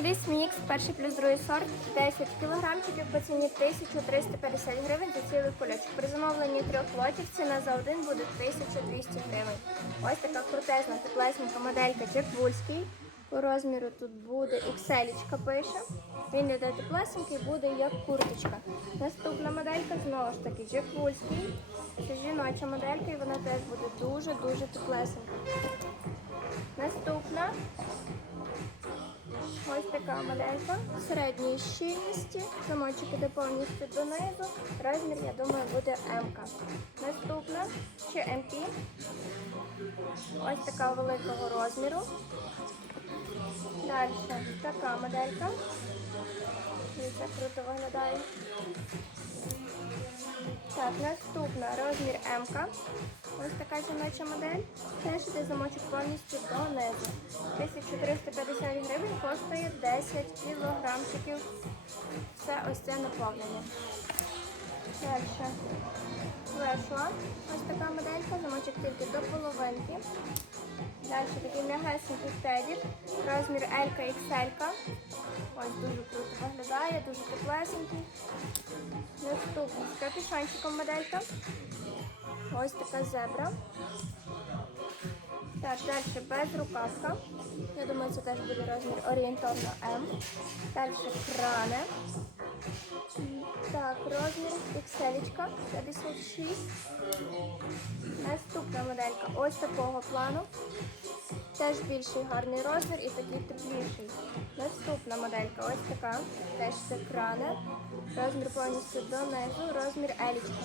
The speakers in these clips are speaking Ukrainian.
Фліс мікс, перший плюс другий сорт, 10 кілограмчиків по ціні 1350 гривень за цілий кульочок. При замовленні трьох лотів ціна за один буде 1200 гривень. Ось така крутезна теплесенька моделька Джек Вульський. По розміру тут буде XL пише. Він йде теплесенький, буде як курточка. Наступна моделька знову ж таки Джек Вульський. Це жіноча моделька і вона теж буде дуже-дуже теплесенька. Наступна Ось така моделька середньої щільності. Замочок іде повністю донизу. Розмір, я думаю, буде М. Наступна ще МП. Ось така великого розміру. Далі така моделька. Дивіться, круто виглядає. Так, наступна розмір М. Ось така жіноча модель. Теж іде замочок повністю донизу. 1350 коштує 10 кілограмчиків. Це ось це наповнення. Далі. Вийшла. Ось така моделька, замочок тільки до половинки. Далі такий м'ягесенький тедік. Розмір L XL. Ось дуже круто виглядає, дуже теплесенький. Наступний з капюшончиком моделька. Ось така зебра. Так, далі без рукавка. Я думаю, це теж буде розмір орієнтовно М. Далі крани. Так, розмір пікселечка 56. Наступна моделька ось такого плану. Теж більший гарний розмір і такий тепліший. Наступна моделька ось така. Теж це крани. Розмір повністю донизу, розмір елічка.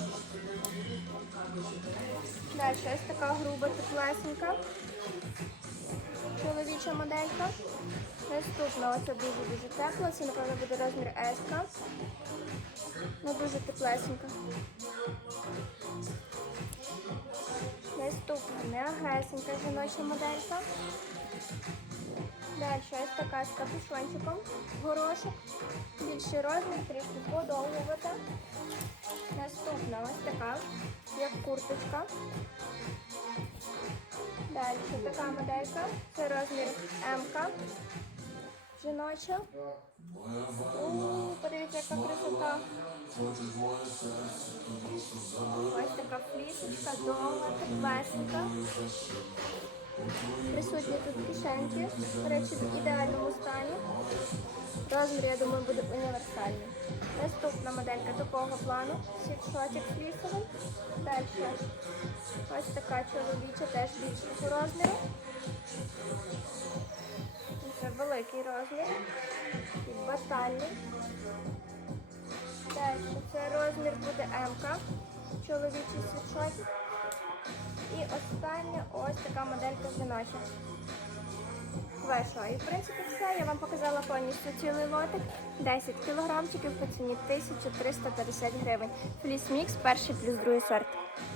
Далі ось така груба теплесенька. Чоловіча моделька. Наступна оце дуже-дуже тепла. Це, напевно, буде розмір S. Ну, дуже теплесенька. М'ягесенька жіноча моделька. Далі ось така з капюшончиком. Горошок. Більший розмір, трішки подовгувати. Наступна ось така, як курточка. Далі така моделька. Це розмір М. Жіноча. Подивіться, яка красота. Ось така флісочка, довга, теплесенька. Присутні тут кишеньки. До речі, в ідеальному стані. Розмір, я думаю, буде універсальний. Наступна моделька такого плану. Світшотик флісовий. Далі ось така чоловіча, теж більшого розміру. Це великий розмір. Батальний. Це розмір буде М. Чоловічий світшотик. І остання ось така моделька жіноча. Вийшло. І в принципі все. Я вам показала повністю цілий лотик. 10 кілограмчиків по ціні 1350 гривень. Фліс мікс, перший плюс другий сорт.